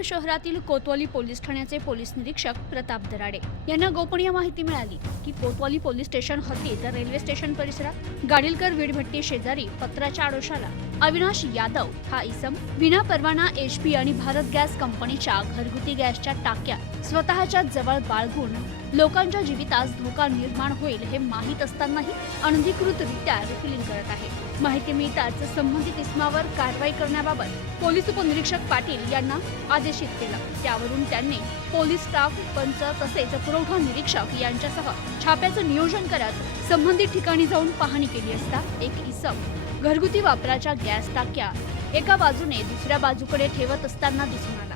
अहमदनगर शहरातील कोतवाली पोलीस ठाण्याचे पोलीस निरीक्षक प्रताप दराडे यांना गोपनीय माहिती मिळाली की कोतवाली पोलीस स्टेशन हद्दीत रेल्वे स्टेशन परिसरात गाडीलकर वीडभट्टी शेजारी पत्राच्या आडोशाला अविनाश यादव हा इसम विना परवाना एचपी आणि भारत गॅस कंपनीच्या घरगुती गॅसच्या टाक्या स्वतःच्या जवळ बाळगून लोकांच्या जीवितास धोका निर्माण होईल हे माहीत असतानाही अनधिकृतरित्या रिफिलिंग करत आहे. माहिती मिळताच संबंधित इसमावर कारवाई करण्याबाबत पोलीस उपनिरीक्षक पाटील यांना आदेशित केलं. त्यावरून त्यांनी पोलीस स्टाफ पंच तसेच पुरवठा निरीक्षक यांच्यासह छाप्याचं नियोजन करत संबंधित ठिकाणी जाऊन पाहणी केली असता एक इसम घरगुती वापराच्या गॅस टाक्या एका बाजूने दुसऱ्या बाजूकडे ठेवत असताना दिसून आला.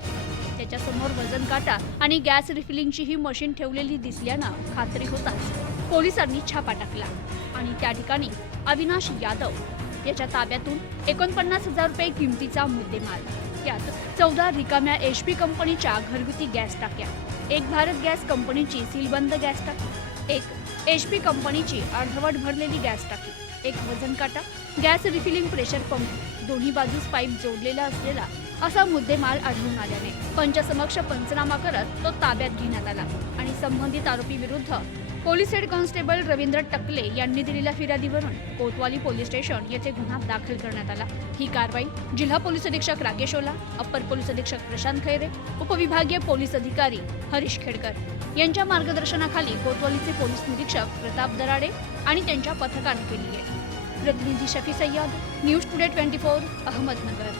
त्याच्यासमोर वजन काटा आणि गॅस रिफिलिंगची ही मशीन ठेवलेली दिसल्यानं खात्री होताच पोलिसांनी छापा टाकला. आणि त्या ठिकाणी अविनाश यादव याच्या ताब्यातून एकोणपन्नास हजार रुपये किमतीचा मुद्देमाल तालुक्यात चौदा रिकाम्या एच पी कंपनीच्या घरगुती गॅस टाक्या एक भारत गॅस कंपनीची सीलबंद गॅस टाकी एक एच पी कंपनीची अर्धवट भरलेली गॅस टाकी एक वजन काटा गॅस रिफिलिंग प्रेशर पंप दोन्ही बाजूस पाईप जोडलेला असलेला असा मुद्देमाल आढळून आल्याने पंचसमक्ष पंचनामा करत तो ताब्यात घेण्यात आला आणि संबंधित आरोपी विरुद्ध police head constable Ravindra Takale यांनी दिलेल्या फिर्यादीवरून कोतवाली पोलीस स्टेशन येथे गुन्हा दाखल करण्यात आला. ही कारवाई जिल्हा पोलीस अधीक्षक राकेश ओला अप्पर पोलीस अधीक्षक प्रशांत खैरे उपविभागीय पोलीस अधिकारी हरीश खेडकर यांच्या मार्गदर्शनाखाली कोतवालीचे पोलीस निरीक्षक प्रताप दराडे आणि त्यांच्या पथकाने केली आहे. प्रतिनिधी Shafi Sayyad news today twenty four Ahmednagar.